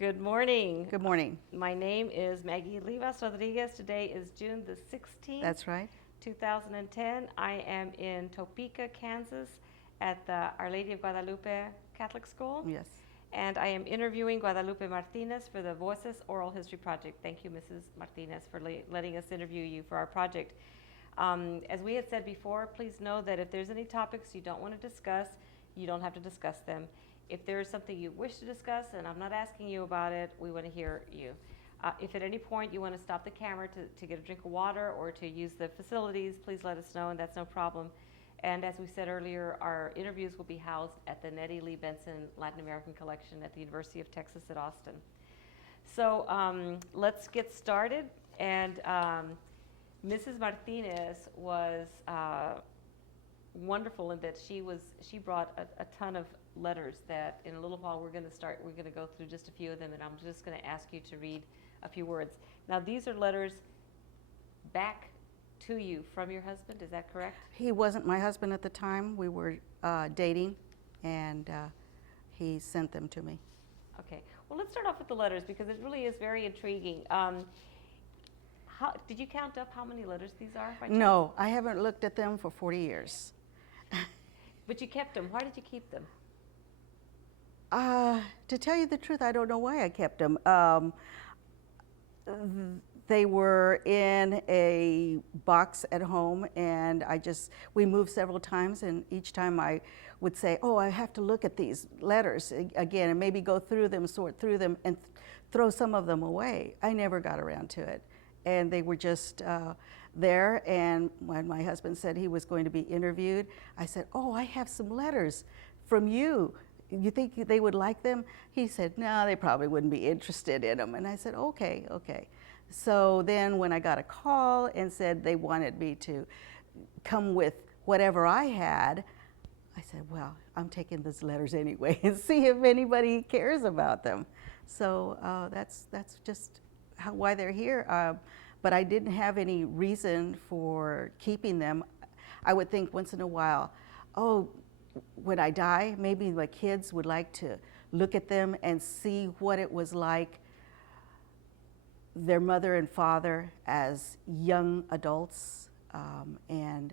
Good morning. Good morning. My name is Maggie Rivas Rodriguez. Today is June the 16th. That's right. 2010. I am in Topeka, Kansas at the Our Lady of Guadalupe Catholic School. Yes. And I am interviewing Guadalupe Martinez for the Voces Oral History Project. Thank you, Mrs. Martinez, for letting us interview you for our project. As we had said before, please know that if there's any topics you don't want to discuss, you don't have to discuss them. If there is something you wish to discuss, and I'm not asking you about it, we want to hear you. If at any point you want to stop the camera to get a drink of water or to use the facilities, please let us know, and that's no problem. And as we said earlier, our interviews will be housed at the Nettie Lee Benson Latin American Collection at the University of Texas at Austin. So let's get started. And Mrs. Martinez was wonderful in that she brought a ton of letters that in a little while we're going to go through just a few of them, and I'm just going to ask you to read a few words. Now these are letters back to you from your husband, is that correct? He wasn't my husband at the time. We were dating, and he sent them to me. Okay. Well, let's start off with the letters because it really is very intriguing. Did you count up how many letters these are by chance? No, I haven't looked at them for 40 years. But you kept them. Why did you keep them? To tell you the truth, I don't know why I kept them. They were in a box at home, and we moved several times, and each time I would say, oh, I have to look at these letters again, and maybe go through them, sort through them, and throw some of them away. I never got around to it. And they were just there, and when my husband said he was going to be interviewed, I said, oh, I have some letters from you. You think they would like them? He said, no, they probably wouldn't be interested in them. And I said, okay. So then when I got a call and said they wanted me to come with whatever I had, I said, well, I'm taking those letters anyway and see if anybody cares about them. So that's just why they're here. But I didn't have any reason for keeping them. I would think once in a while, oh, when I die, maybe my kids would like to look at them and see what it was like their mother and father as young adults. And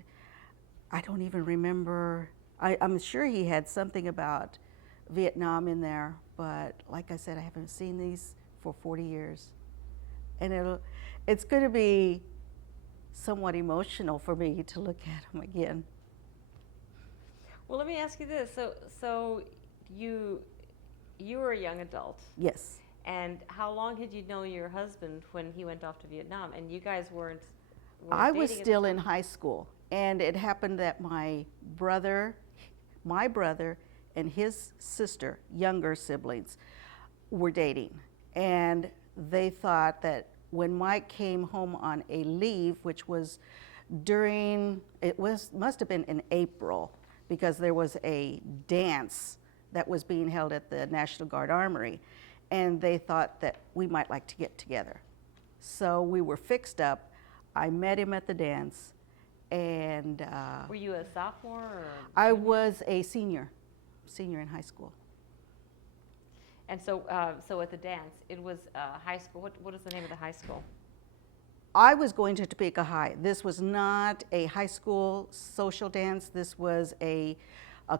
I don't even remember, I'm sure he had something about Vietnam in there, but like I said, I haven't seen these for 40 years. And it's going to be somewhat emotional for me to look at them again. Well, let me ask you this. So you were a young adult. Yes. And how long had you known your husband when he went off to Vietnam? And you guys weren't I was still in high school, and it happened that my brother and his sister, younger siblings, were dating. And they thought that when Mike came home on a leave, which was must have been in April, because there was a dance that was being held at the National Guard Armory, and they thought that we might like to get together. So we were fixed up. I met him at the dance, and were you a sophomore or? I was a senior in high school. And so at the dance, it was high school. What is the name of the high school? I was going to Topeka High. This was not a high school social dance. This was a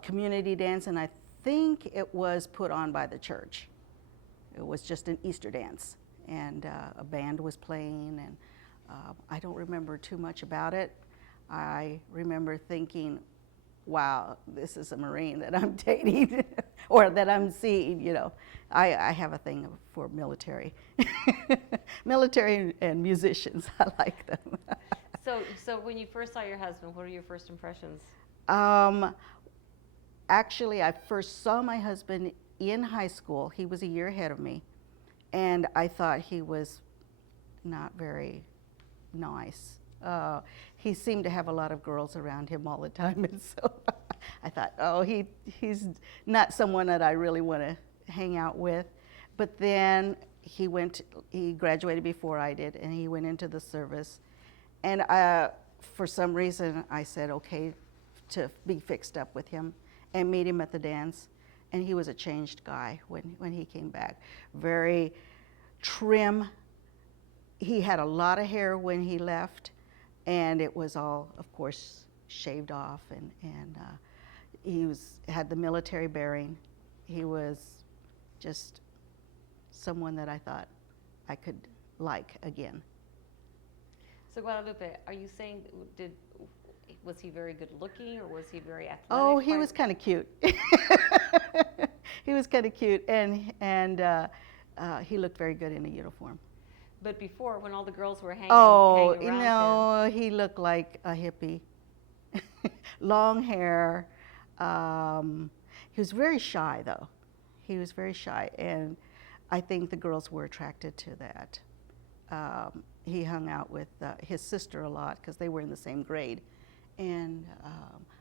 community dance, and I think it was put on by the church. It was just an Easter dance, and a band was playing, and I don't remember too much about it. I remember thinking, wow, this is a Marine that I'm dating or that I'm seeing, you know. I have a thing for military. Military and musicians, I like them. So when you first saw your husband, what were your first impressions? Actually, I first saw my husband in high school. He was a year ahead of me, and I thought he was not very nice. He seemed to have a lot of girls around him all the time, and so I thought, oh, he's not someone that I really want to hang out with. But then he graduated before I did, and he went into the service. And for some reason, I said okay to be fixed up with him and meet him at the dance. and he was a changed guy when he came back. Very trim. He had a lot of hair when he left, and it was all, of course, shaved off, and he had the military bearing. He was just someone that I thought I could like again. So Guadalupe, are you saying, was he very good looking, or was he very athletic? Oh, he was kind of cute. He was kind of cute, and he looked very good in a uniform. But before, when all the girls were hanging Oh, around no, he looked like a hippie. Long hair. He was very shy, though. He was very shy, and I think the girls were attracted to that. He hung out with his sister a lot because they were in the same grade. And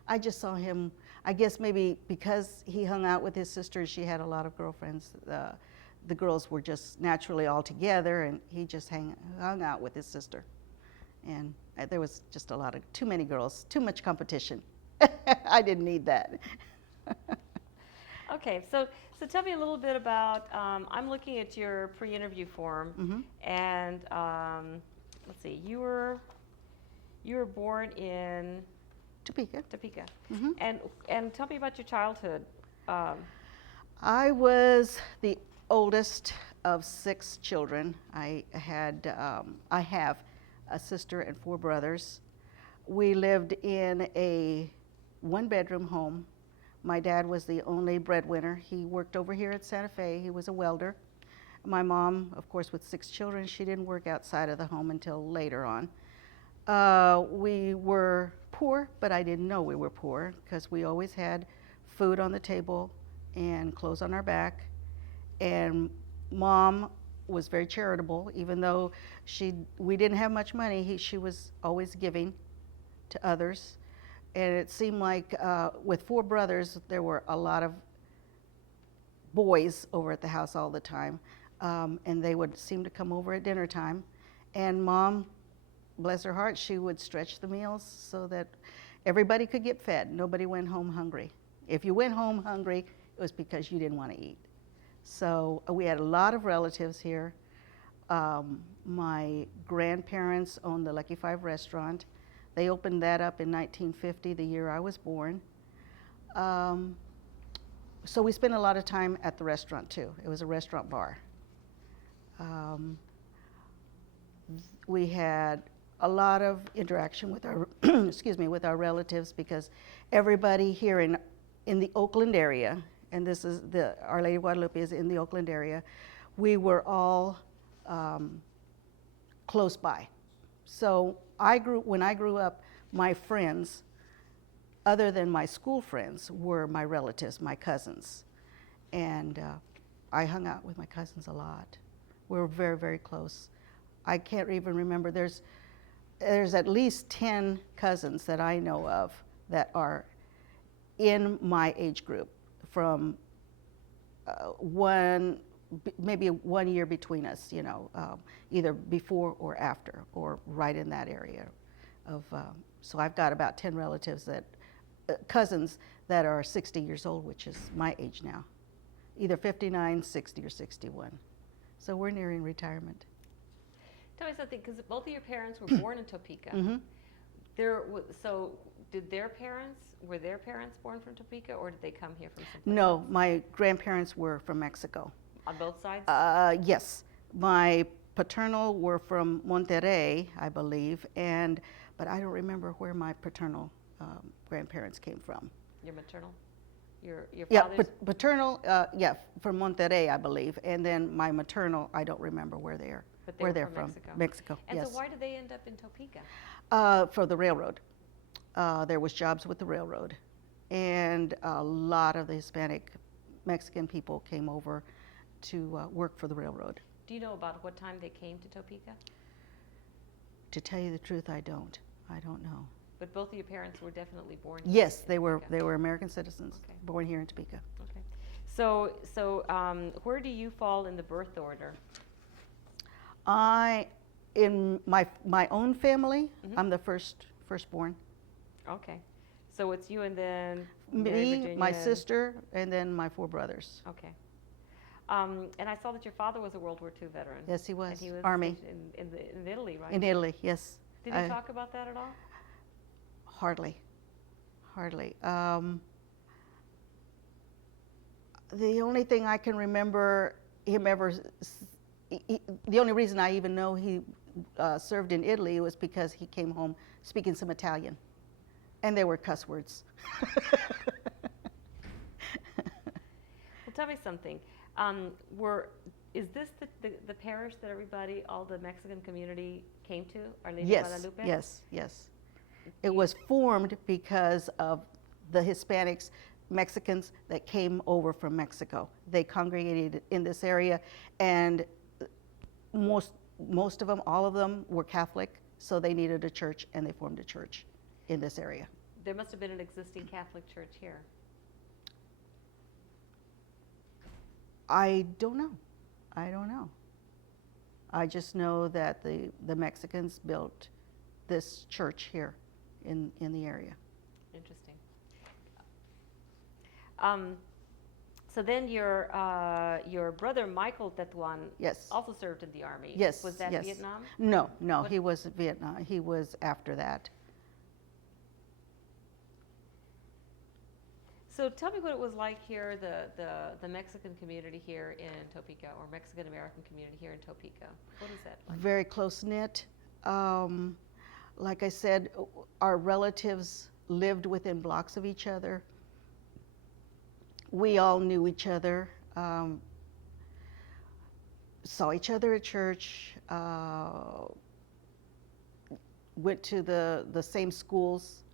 I just saw him, I guess maybe because he hung out with his sister, she had a lot of girlfriends. The girls were just naturally all together, and he just hung out with his sister. And there was just too many girls, too much competition. I didn't need that. Okay, so tell me a little bit about, I'm looking at your pre-interview form, Mm-hmm. and let's see, you were born in Topeka. Topeka. Mm-hmm. And tell me about your childhood. I was the oldest of 6 children. I have a sister and 4 brothers. We lived in a 1-bedroom home. My dad was the only breadwinner. He worked over here at Santa Fe. He was a welder. My mom, of course, with 6 children, she didn't work outside of the home until later on. We were poor, but I didn't know we were poor because we always had food on the table and clothes on our back. And Mom was very charitable, even though we didn't have much money. She was always giving to others. And it seemed like with 4 brothers, there were a lot of boys over at the house all the time. And they would seem to come over at dinner time. And Mom, bless her heart, she would stretch the meals so that everybody could get fed. Nobody went home hungry. If you went home hungry, it was because you didn't want to eat. So we had a lot of relatives here. My grandparents owned the Lucky 5 restaurant. They opened that up in 1950, the year I was born. So we spent a lot of time at the restaurant too. It was a restaurant bar. We had a lot of interaction with our, with our relatives, because everybody here in the Oakland area, and this is Our Lady of Guadalupe is in the Oakland area, we were all close by. So when I grew up, my friends, other than my school friends, were my relatives, my cousins. And I hung out with my cousins a lot. We were very, very close. I can't even remember, there's at least 10 cousins that I know of that are in my age group, from maybe 1 year between us, either before or after, or right in that area. So I've got about 10 relatives cousins that are 60 years old, which is my age now, either 59, 60, or 61. So we're nearing retirement. Tell me something, because both of your parents were born in Topeka. Mm-hmm. So were their parents born from Topeka, or did they come here from someplace No, else? my grandparents were from Mexico. On both sides? Yes, my paternal were from Monterrey, I believe, but I don't remember where my paternal grandparents came from. Your maternal? Your Yeah, father's? paternal, from Monterrey, I believe, and then my maternal, I don't remember where they're But they were from Mexico. Mexico, And yes. so why did they end up in Topeka? For the railroad. There was jobs with the railroad, and a lot of the Hispanic Mexican people came over to work for the railroad. Do you know about what time they came to Topeka? To tell you the truth, I don't know. But both of your parents were definitely born Yes, in they were Topeka. American citizens, Okay. born here in Topeka. Okay. So where do you fall in the birth order? In my own family, Mhm. I'm the firstborn. Okay. So it's you and then Mary, Me, my Virginia, sister, and then my 4 brothers. Okay. And I saw that your father was a World War II veteran. Yes, he was. And he was Army. in Italy, right? In Italy, yes. Did he talk about that at all? Hardly. The only thing I can remember him ever, the only reason I even know he served in Italy was because he came home speaking some Italian. And there were cuss words. Well, tell me something. Is this the parish that everybody, all the Mexican community came to, Our Lady of Guadalupe? Yes. It was formed because of the Hispanics, Mexicans that came over from Mexico. They congregated in this area, and most of them, all of them, were Catholic, so they needed a church, and they formed a church in this area. There must have been an existing Catholic church here. I don't know. I just know that the Mexicans built this church here in the area. Interesting. So then your brother Michael Tetuan Yes. also served in the Army. Yes. Was that yes. Vietnam? No, What? he was Vietnam. He was after that. So tell me what it was like here, the Mexican community here in Topeka, or Mexican American community here in Topeka. What is that like? Very close knit. Like I said, our relatives lived within blocks of each other. We all knew each other, saw each other at church, went to the same schools.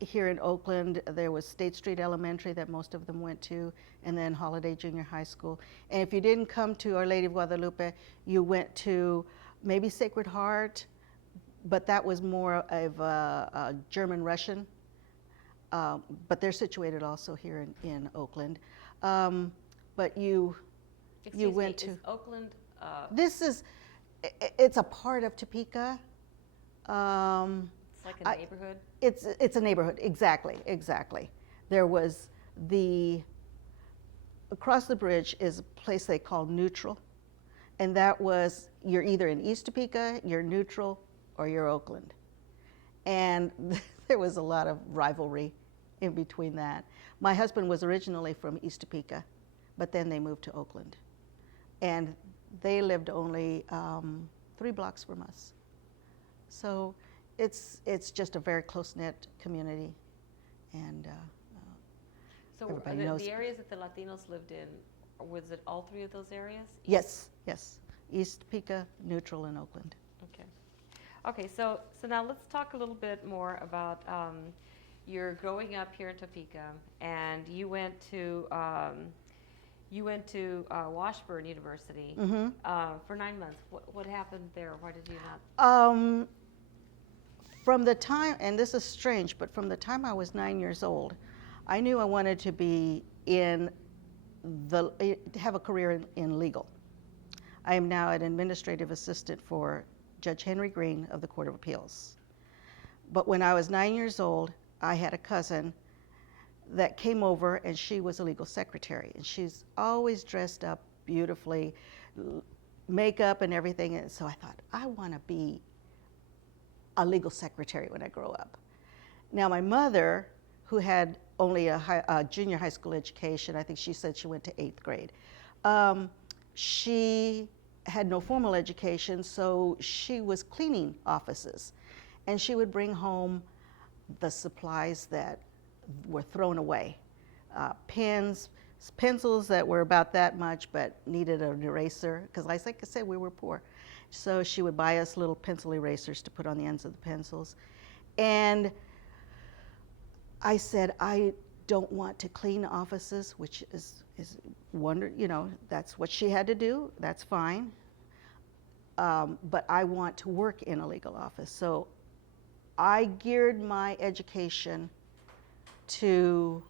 Here in Oakland, there was State Street Elementary that most of them went to, and then Holiday Junior High School. And if you didn't come to Our Lady of Guadalupe, you went to maybe Sacred Heart, but that was more of a German-Russian. But they're situated also here in Oakland. But you went to... Is Oakland... It's a part of Topeka. It's like a neighborhood? It's a neighborhood, exactly. There was across the bridge is a place they call Neutral, and that was, you're either in East Topeka, you're Neutral, or you're Oakland. And there was a lot of rivalry in between that. My husband was originally from East Topeka, but then they moved to Oakland. And they lived only 3 blocks from us. So it's just a very close-knit community, and So everybody knows. the areas that the Latinos lived in, was it all 3 of those areas? Yes. East Topeka, Neutral, and Oakland. Okay, so now let's talk a little bit more about your growing up here in Topeka, and you went to Washburn University for 9 months. What happened there? Why did you not? From the time, and this is strange, but from the time I was 9 years old, I knew I wanted to be have a career in legal. I am now an administrative assistant for Judge Henry Green of the Court of Appeals. But when I was 9 years old, I had a cousin that came over, and she was a legal secretary, and she's always dressed up beautifully, makeup and everything, and so I thought, I want to be a legal secretary when I grow up. Now my mother, who had only a junior high school education, I think she said she went to 8th grade, she had no formal education, so she was cleaning offices, and she would bring home the supplies that were thrown away, pens, pencils that were about that much but needed an eraser, because like I said, we were poor. So she would buy us little pencil erasers to put on the ends of the pencils. And I said, I don't want to clean offices, which is that's what she had to do, that's fine. But I want to work in a legal office. So I geared my education to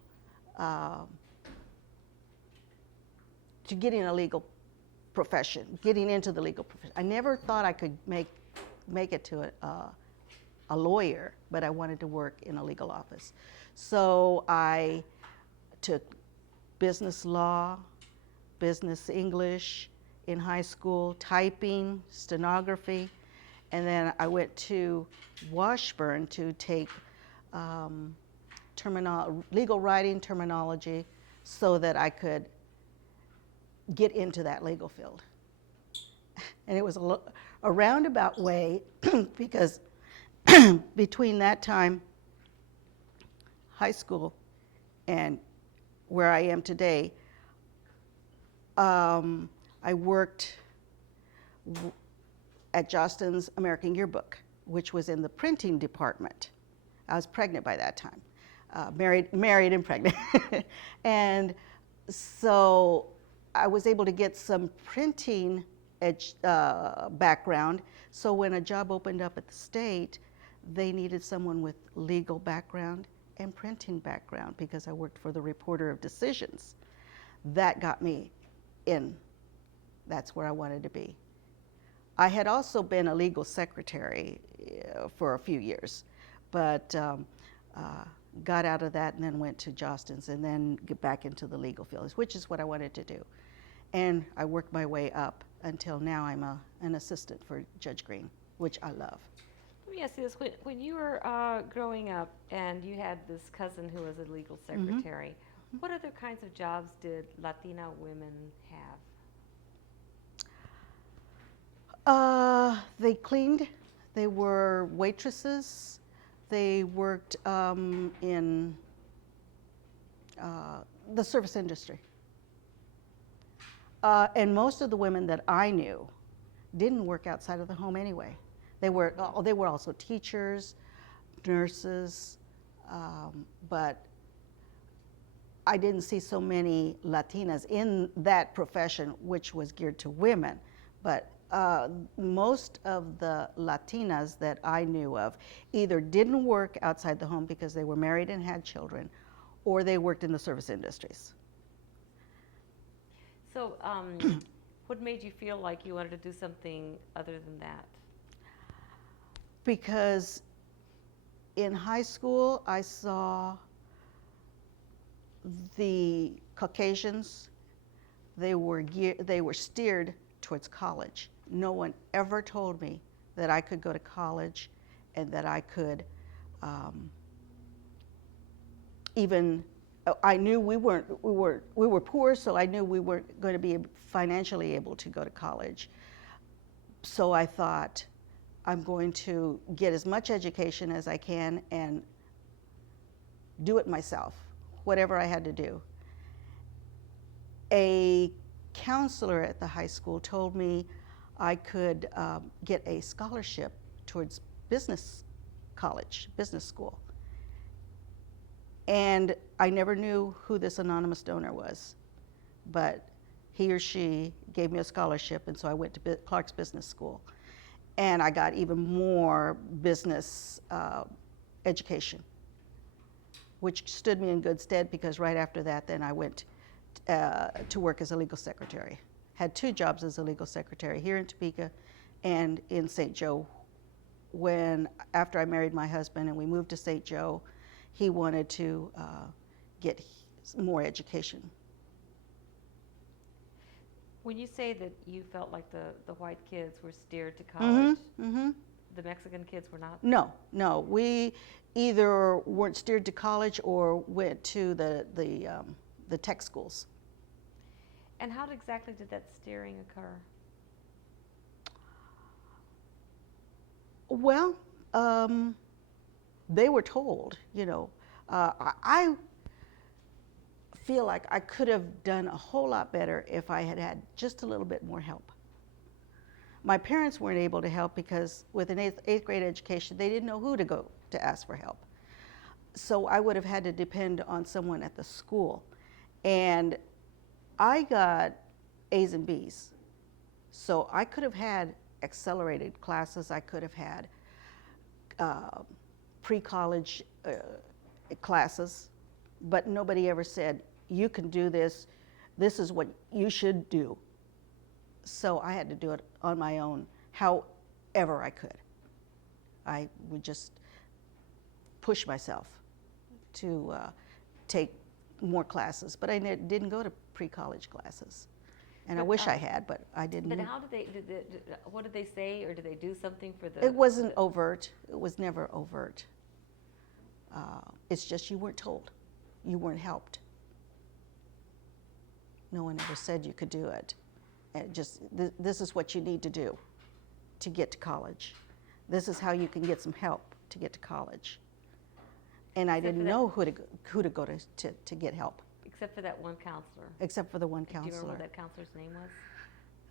getting a legal profession, getting into the legal profession. I never thought I could make it to a lawyer, but I wanted to work in a legal office. So I took business law, business English in high school, typing, stenography, and then I went to Washburn to take legal writing terminology so that I could get into that legal field. And it was a roundabout way because between that time, high school, and where I am today, I worked at Jostens American Yearbook, which was in the printing department. I was pregnant by that time, married and pregnant. And so I was able to get some printing background. So when a job opened up at the state, they needed someone with legal background and printing background because I worked for the Reporter of Decisions. That got me in. That's where I wanted to be. I had also been a legal secretary for a few years, but got out of that and then went to Jostens and then get back into the legal field, which is what I wanted to do. And I worked my way up until now I'm an assistant for Judge Green, which I love. Let me ask you this. When you were growing up and you had this cousin who was a legal secretary, what other kinds of jobs did Latina women have? They cleaned, they were waitresses, they worked in the service industry. And most of the women that I knew didn't work outside of the home anyway. They were also teachers, nurses, but I didn't see so many Latinas in that profession, which was geared to women. But most of the Latinas that I knew of either didn't work outside the home because they were married and had children, or they worked in the service industries. So what made you feel like you wanted to do something other than that? Because in high school, I saw the Caucasians, they were steered towards college. No one ever told me that I could go to college and that I could I knew we were poor, so I knew we weren't going to be financially able to go to college. So I thought, I'm going to get as much education as I can and do it myself, whatever I had to do. A counselor at the high school told me I could get a scholarship towards business college, business school. And I never knew who this anonymous donor was, but he or she gave me a scholarship, and so I went to Clark's Business School. And I got even more business education, which stood me in good stead because right after that, then I went to work as a legal secretary. Had 2 jobs as a legal secretary here in Topeka and in St. Joe. After I married my husband and we moved to St. Joe, he wanted to get more education. When you say that you felt like the white kids were steered to college, the Mexican kids were not? No. We either weren't steered to college or went to the tech schools. And how exactly did that steering occur? Well, they were told, I feel like I could have done a whole lot better if I had had just a little bit more help. My parents weren't able to help because with an eighth grade education, they didn't know who to go to ask for help. So I would have had to depend on someone at the school. And I got A's and B's. So I could have had accelerated classes. I could have had pre-college classes, but nobody ever said, you can do this, this is what you should do. So I had to do it on my own, however I could. I would just push myself to take more classes, but I didn't go to pre-college classes. And I wish I had, but I didn't. But how did they, what did they say, or did they do something for the? It wasn't overt. It was never overt. It's just you weren't told. You weren't helped. No one ever said you could do it. And just, this is what you need to do to get to college. This is how you can get some help to get to college. And I didn't know who to go to get help. Except for that one counselor. Except for the one counselor. Do you remember what that counselor's name was?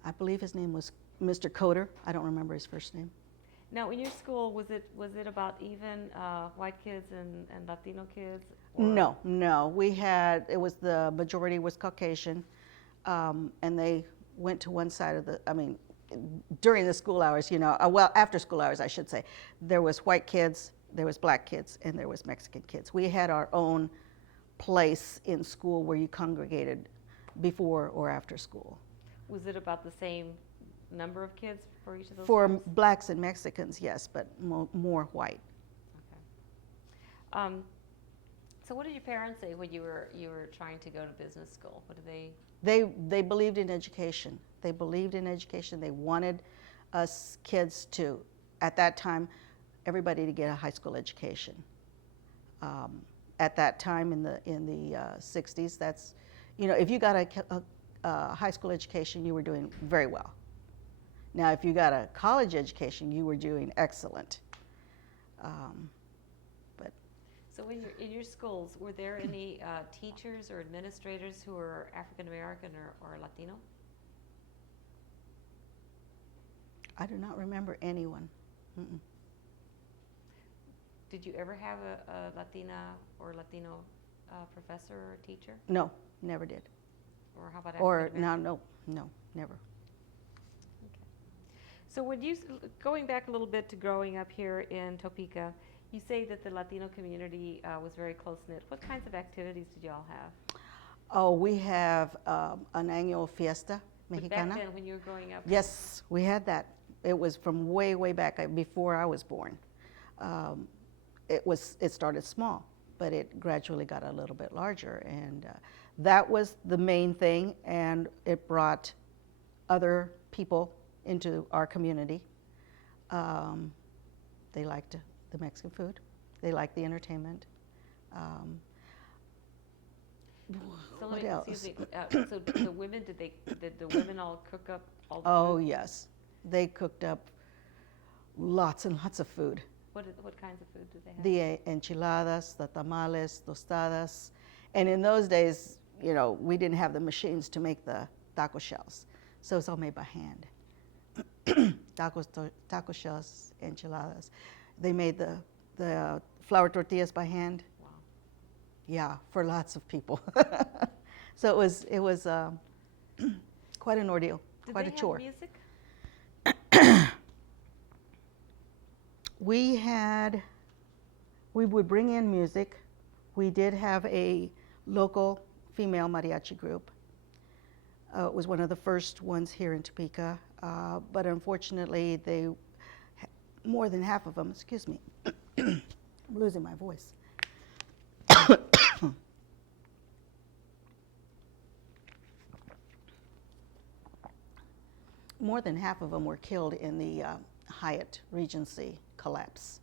I believe his name was Mr. Coder. I don't remember his first name. Now, in your school, was it about even white kids and Latino kids? Or? No. It was the majority was Caucasian, and they went to one side of during the school hours, well, after school hours, I should say, there was white kids, there was black kids, and there was Mexican kids. We had our own place in school where you congregated before or after school. Was it about the same number of kids for each of those For groups? blacks and Mexicans, yes, but more white. Okay. So what did your parents say when you were trying to go to business school? What did they? They believed in education. They believed in education. They wanted us kids to, at that time, everybody to get a high school education. At that time in the 60s, that's, if you got a high school education, you were doing very well. Now, if you got a college education, you were doing excellent. But so in your schools, were there any teachers or administrators who were African American or Latino? I do not remember anyone. Mm-mm. Did you ever have a Latina or Latino professor or teacher? No, never did. Or how about Or African American? no, never. So when going back a little bit to growing up here in Topeka, you say that the Latino community was very close-knit. What kinds of activities did y'all have? Oh, we have an annual fiesta mexicana. Back then, when you were growing up? Yes, we had that. It was from way, way back before I was born. It started small, but it gradually got a little bit larger, and that was the main thing, and it brought other people into our community. They liked the Mexican food. They liked the entertainment. What else? Excuse me. So the women, did the women all cook up all the Oh, food? yes. They cooked up lots and lots of food. What kinds of food did they have? The enchiladas, the tamales, tostadas. And in those days, we didn't have the machines to make the taco shells. So it's all made by hand. Taco shells, enchiladas. They made the flour tortillas by hand. Wow. Yeah, for lots of people. So it was quite an ordeal, quite a chore. Did they have music? We would bring in music. We did have a local female mariachi group. It was one of the first ones here in Topeka, but unfortunately, more than half of them, excuse me, I'm losing my voice. More than half of them were killed in the Hyatt Regency collapse.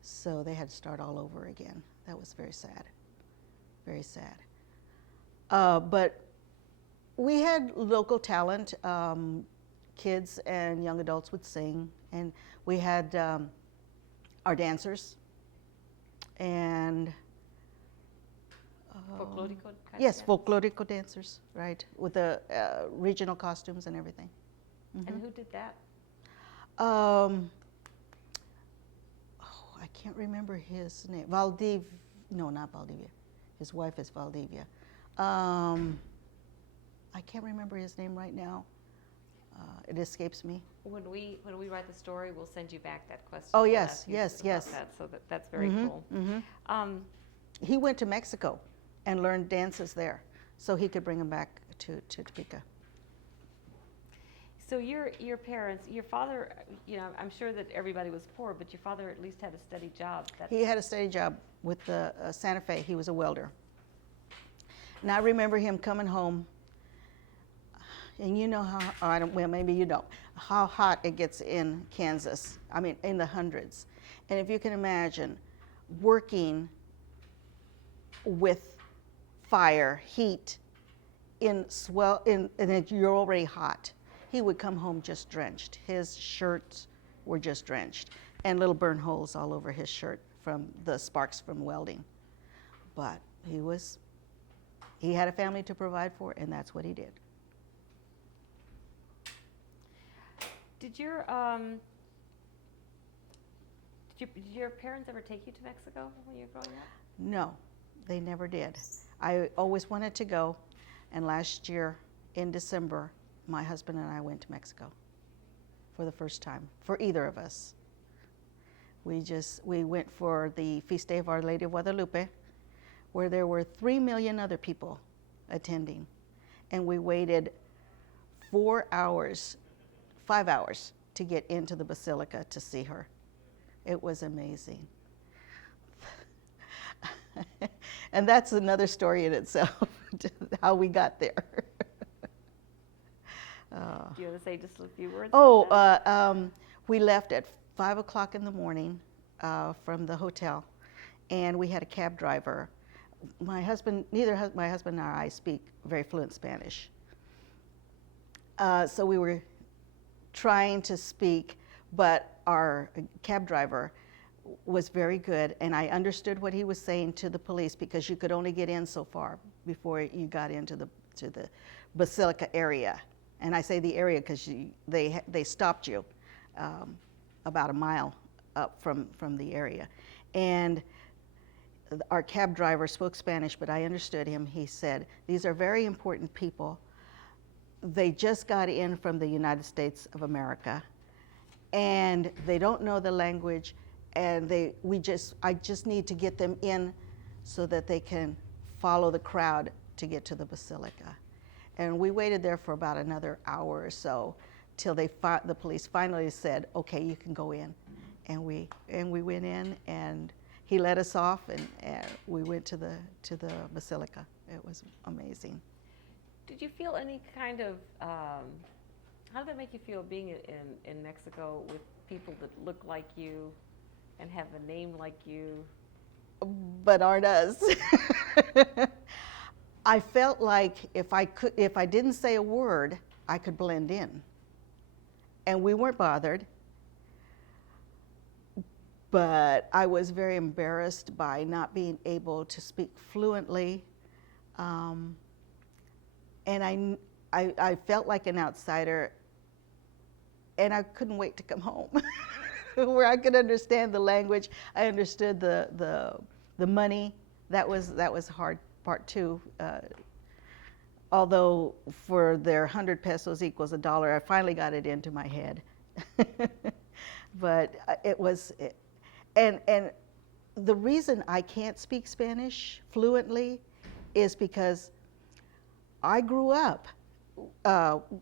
So they had to start all over again. That was very sad, very sad. But we had local talent. Kids and young adults would sing, and we had our dancers. And Folklorico kind of yes, dance? folklorico dancers, right, with the regional costumes and everything. Mm-hmm. And who did that? I can't remember his name. No, not Valdivia. His wife is Valdivia. I can't remember his name right now. It escapes me. When we write the story, we'll send you back that question. Oh, We'll yes, ask you yes, about yes. That, so that's very Mhm, cool. mhm. He went to Mexico and learned dances there, so he could bring them back to Topeka. So your parents, your father, I'm sure that everybody was poor, but your father at least had a steady job. He had a steady job with the Santa Fe. He was a welder. And I remember him coming home, and you know well, maybe you don't, how hot it gets in Kansas. I mean, in the hundreds. And if you can imagine working with fire, heat, and you're already hot. He would come home just drenched. His shirts were just drenched, and little burn holes all over his shirt from the sparks from welding. But he had a family to provide for, and that's what he did. Did your parents ever take you to Mexico when you were growing up? No, they never did. I always wanted to go, and last year in December, my husband and I went to Mexico for the first time, for either of us. We went for the Feast Day of Our Lady of Guadalupe, where there were 3 million other people attending, and we waited 5 hours to get into the basilica to see her. It was amazing. And that's another story in itself, how we got there. Do you want to say just a few words? We left at 5 o'clock in the morning from the hotel, and we had a cab driver. Neither my husband nor I speak very fluent Spanish. So we were trying to speak, but our cab driver was very good, and I understood what he was saying to the police, because you could only get in so far before you got into the basilica area. And I say the area because they stopped you about a mile up from the area. And our cab driver spoke Spanish, but I understood him. He said, "These are very important people. They just got in from the United States of America, and they don't know the language, and I just need to get them in so that they can follow the crowd to get to the basilica." And we waited there for about another hour or so till the police finally said, "Okay, you can go in." And we went in, and he let us off, and we went to the basilica. It was amazing. Did you feel any kind of, how did that make you feel being in Mexico with people that look like you and have a name like you? But aren't us. I felt like if I didn't say a word, I could blend in. And we weren't bothered. But I was very embarrassed by not being able to speak fluently. And I felt like an outsider, and I couldn't wait to come home, where I could understand the language. I understood the money. That was hard part too. Although for their 100 pesos equals $1, I finally got it into my head. But and the reason I can't speak Spanish fluently is because I grew up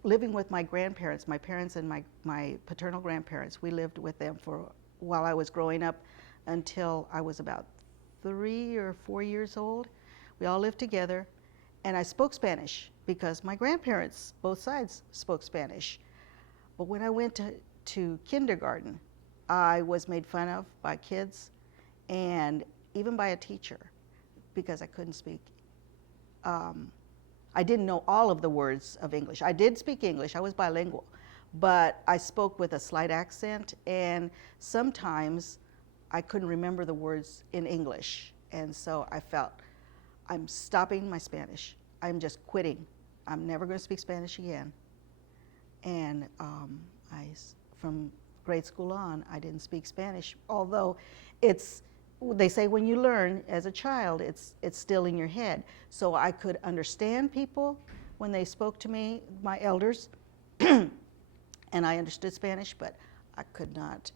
living with my grandparents, my parents and my paternal grandparents. We lived with them while I was growing up until I was about 3 or 4 years old. We all lived together, and I spoke Spanish because my grandparents, both sides, spoke Spanish. But when I went to kindergarten, I was made fun of by kids and even by a teacher because I couldn't speak. I didn't know all of the words of English. I did speak English, I was bilingual, but I spoke with a slight accent, and sometimes I couldn't remember the words in English. And so I felt, I'm stopping my Spanish. I'm just quitting. I'm never going to speak Spanish again. And from grade school on, I didn't speak Spanish, although they say when you learn as a child, it's still in your head. So I could understand people when they spoke to me, my elders, and I understood Spanish, but I could not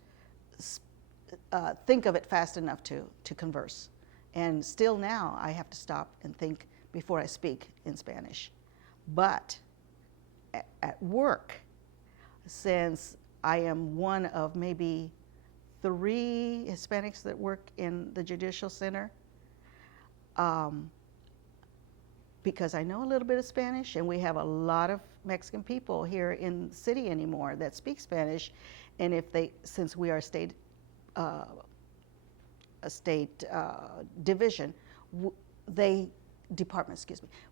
think of it fast enough to converse. And still now, I have to stop and think before I speak in Spanish. But at work, since I am one of maybe 3 Hispanics that work in the Judicial Center, because I know a little bit of Spanish, and we have a lot of Mexican people here in the city anymore that speak Spanish, and since we are a state division,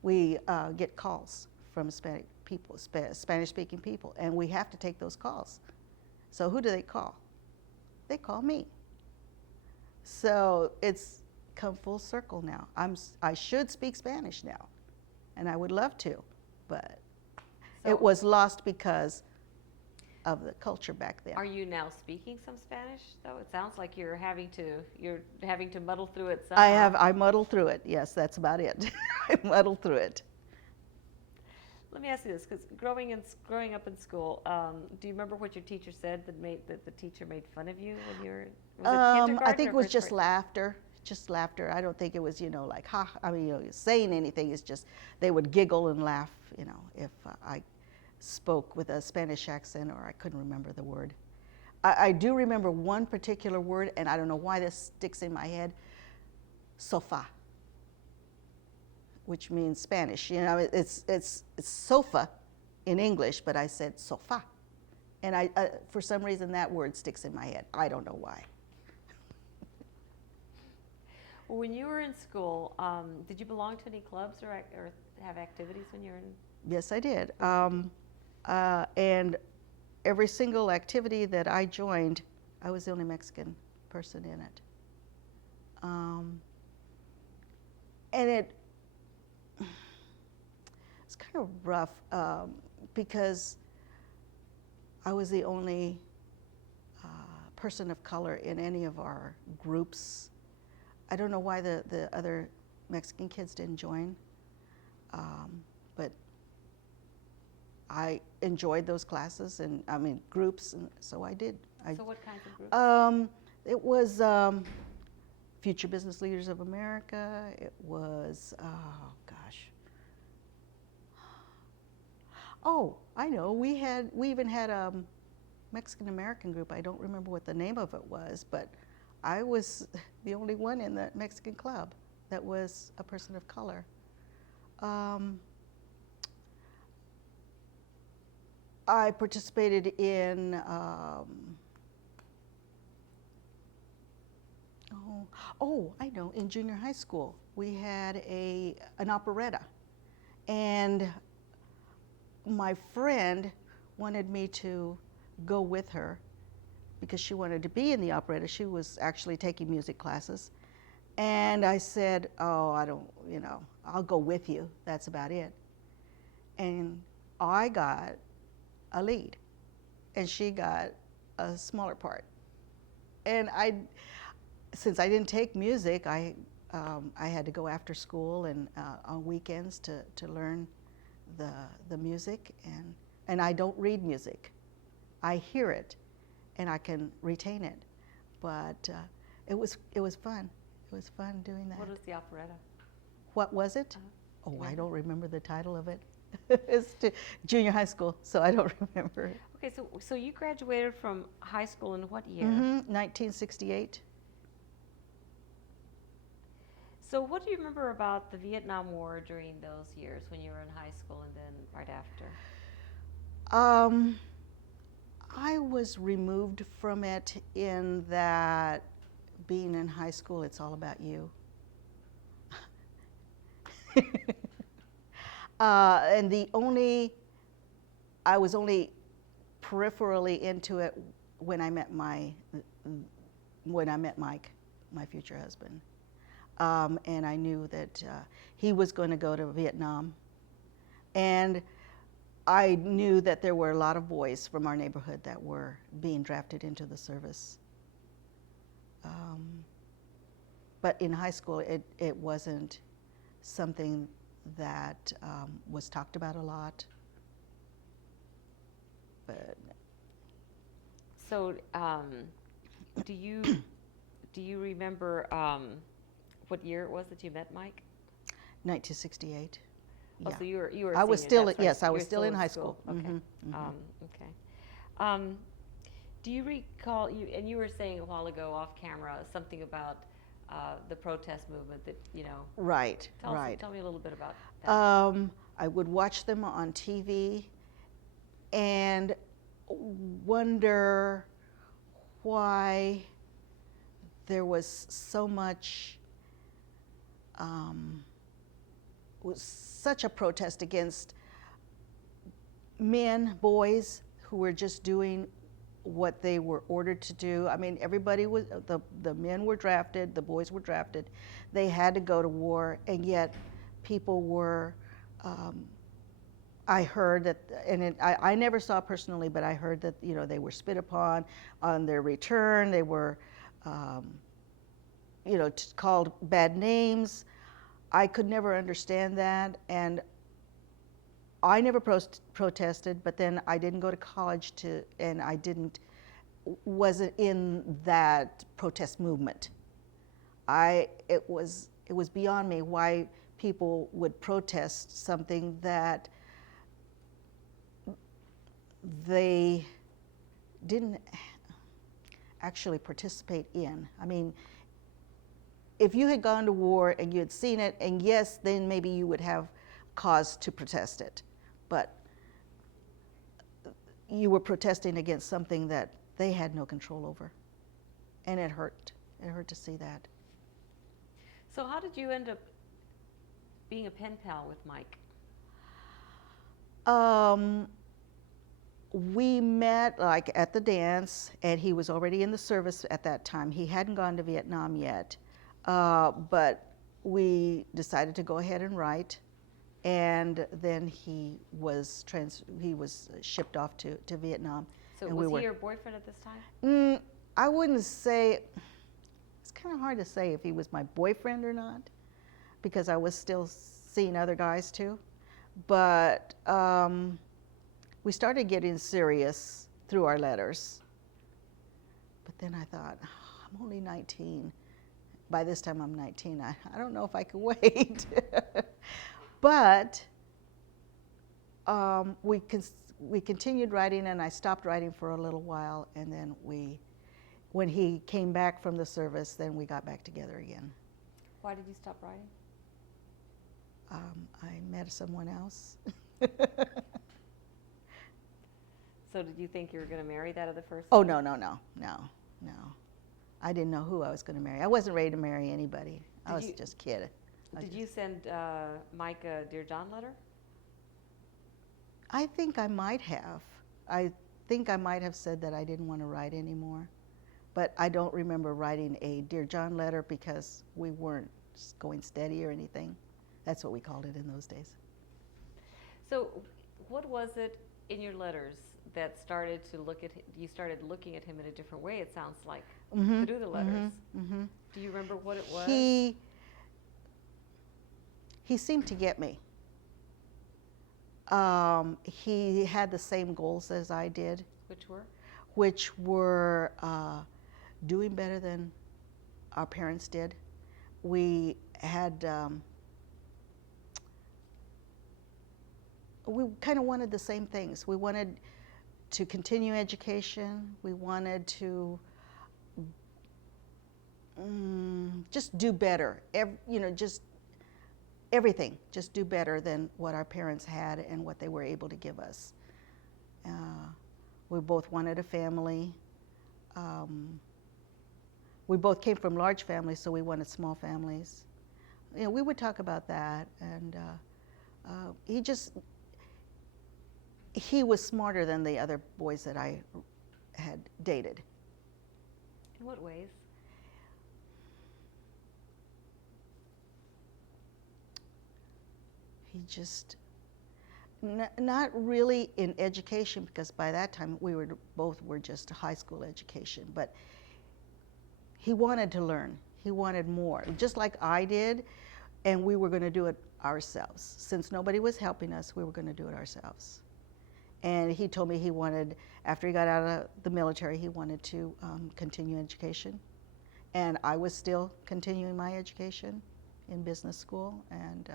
we get calls from Hispanic people, Spanish-speaking people, and we have to take those calls. So who do they call? They call me. So it's come full circle now. I should speak Spanish now, and I would love to, but it was lost because of the culture back then. Are you now speaking some Spanish though? It sounds like you're having to muddle through it somehow. I muddle through it. Yes, that's about it. I muddle through it. Let me ask you this, because growing up in school, do you remember what your teacher said that the teacher made fun of you when you were? Was it kindergarten I think or it was first just grade? laughter. Just laughter. I don't think it was, like, ha. I mean, saying anything. It's just they would giggle and laugh, if I spoke with a Spanish accent or I couldn't remember the word. I do remember one particular word, and I don't know why this sticks in my head. Sofá, which means Spanish. It's sofa in English, but I said sofá, and I for some reason that word sticks in my head. I don't know why. When you were in school, did you belong to any clubs or have activities when you were in? Yes, I did. And every single activity that I joined, I was the only Mexican person in it. And it's kind of rough because I was the only person of color in any of our groups. I don't know why the other Mexican kids didn't join, but I enjoyed those classes and groups, and so I did. So what kinds of groups? It was Future Business Leaders of America. It was, oh gosh. Oh, I know. We even had a Mexican American group. I don't remember what the name of it was, but I was the only one in the Mexican club that was a person of color. I participated in, I know, in junior high school, we had an operetta. And my friend wanted me to go with her because she wanted to be in the operetta. She was actually taking music classes. And I said, oh, I don't, I'll go with you. That's about it. And I got a lead, and she got a smaller part. And since I didn't take music, I had to go after school and on weekends to learn the music, and I don't read music. I hear it, and I can retain it. But it was fun. It was fun doing that. What was the operetta? What was it? Oh, Yeah. I don't remember the title of it. It's junior high school, so I don't remember. Okay, so you graduated from high school in what year? 1968. So what do you remember about the Vietnam War during those years when you were in high school and then right after? I was removed from it in that being in high school, it's all about you. And I was only peripherally into it when I met Mike, my future husband. And I knew that he was going to go to Vietnam. And I knew that there were a lot of boys from our neighborhood that were being drafted into the service. But in high school, it wasn't something that was talked about a lot. But So do you remember what year it was that you met Mike? 1968. Oh, Yeah. so you were. I was senior, still that's right. yes, I You was were still in high school. Okay. Mhm, mhm. Okay. Do you recall, and you were saying a while ago off camera something about the protest movement that, Right, tell right. tell me a little bit about that. I would watch them on TV and wonder why there was so much, was such a protest against men, boys who were just doing what they were ordered to do. I mean, everybody was, the men were drafted, the boys were drafted. They had to go to war, and yet people were, I heard that, and I never saw personally, but I heard that, they were spit upon on their return. They were, called bad names. I could never understand that, and I never protested, but then I didn't go to college and I wasn't in that protest movement. It was beyond me why people would protest something that they didn't actually participate in. I mean, if you had gone to war and you had seen it, and yes, then maybe you would have cause to protest it. But you were protesting against something that they had no control over. And it hurt. It hurt to see that. So how did you end up being a pen pal with Mike? We met like at the dance, and he was already in the service at that time. He hadn't gone to Vietnam yet, but we decided to go ahead and write, and then he was shipped off to Vietnam. So and was he your boyfriend at this time? I wouldn't say. It's kind of hard to say if he was my boyfriend or not, because I was still seeing other guys too. But we started getting serious through our letters. But then I thought, I'm only 19. By this time I'm 19. I don't know if I can wait. But we continued writing, and I stopped writing for a little while, and then when he came back from the service, then we got back together again. Why did you stop writing? I met someone else. So did you think you were going to marry that other first? Oh, no. I didn't know who I was going to marry. I wasn't ready to marry anybody. I was just kidding. Did you send Mike a Dear John letter? I think I might have. I think I might have said that I didn't want to write anymore. But I don't remember writing a Dear John letter because we weren't going steady or anything. That's what we called it in those days. So what was it in your letters that you started looking at him in a different way, it sounds like, through the letters? Do you remember what it was? He seemed to get me. He had the same goals as I did. Which were? Which were doing better than our parents did. We had, we kind of wanted the same things. We wanted to continue education. We wanted to just do better. Just everything. Just do better than what our parents had and what they were able to give us. We both wanted a family. We both came from large families, so we wanted small families. We would talk about that, and he was smarter than the other boys that I had dated. In what ways? He just, not really in education, because by that time we both were just high school education, but he wanted to learn. He wanted more, just like I did, and we were going to do it ourselves. Since nobody was helping us, we were going to do it ourselves. And he told me he wanted, after he got out of the military, he wanted to continue education. And I was still continuing my education in business school. And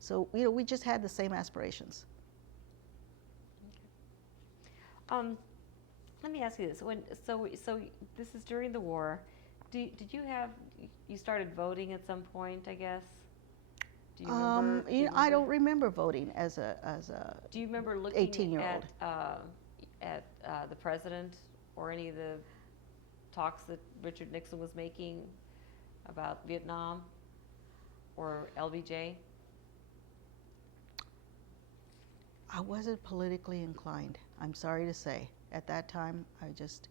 so, we just had the same aspirations. Okay. Let me ask you this. So this is during the war. Did you have, you started voting at some point, I guess? Do you remember? I don't remember voting as a Do you remember looking 18-year-old. at the president or any of the talks that Richard Nixon was making about Vietnam or LBJ? I wasn't politically inclined, I'm sorry to say. At that time, I just,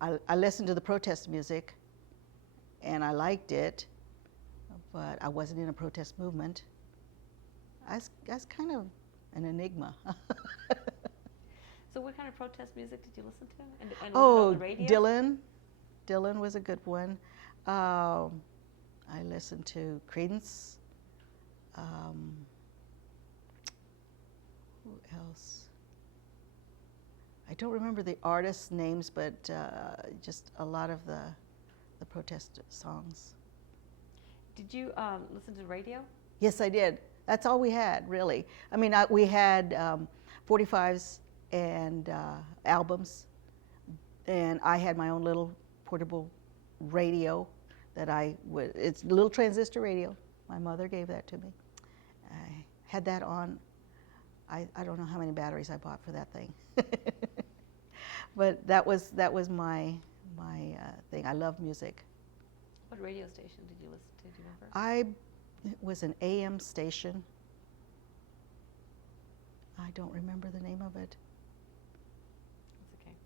I listened to the protest music and I liked it, but I wasn't in a protest movement. I was kind of an enigma. So what kind of protest music did you listen to? And was it Oh, on the radio? Dylan was a good one. I listened to Creedence. Who else? I don't remember the artists' names, but just a lot of the protest songs. Did you listen to the radio? Yes, I did. That's all we had, really. I mean, we had 45s and albums, and I had my own little portable radio that it's a little transistor radio. My mother gave that to me. I had that on. I don't know how many batteries I bought for that thing. But that was my thing. I love music. What radio station did you listen to? Do you remember? It was an AM station. I don't remember the name of it. That's okay.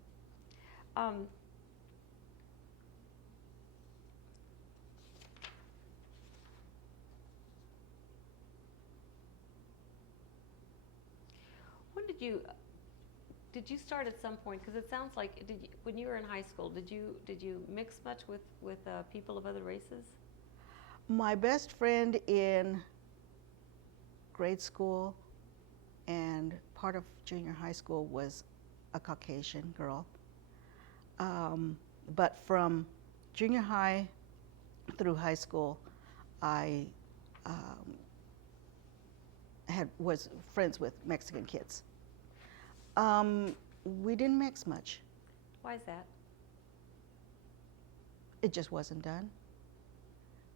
When did you start at some point? Because it sounds like when you were in high school, did you mix much with people of other races? My best friend in grade school and part of junior high school was a Caucasian girl. But from junior high through high school, I was friends with Mexican kids. We didn't mix much. Why is that? It just wasn't done.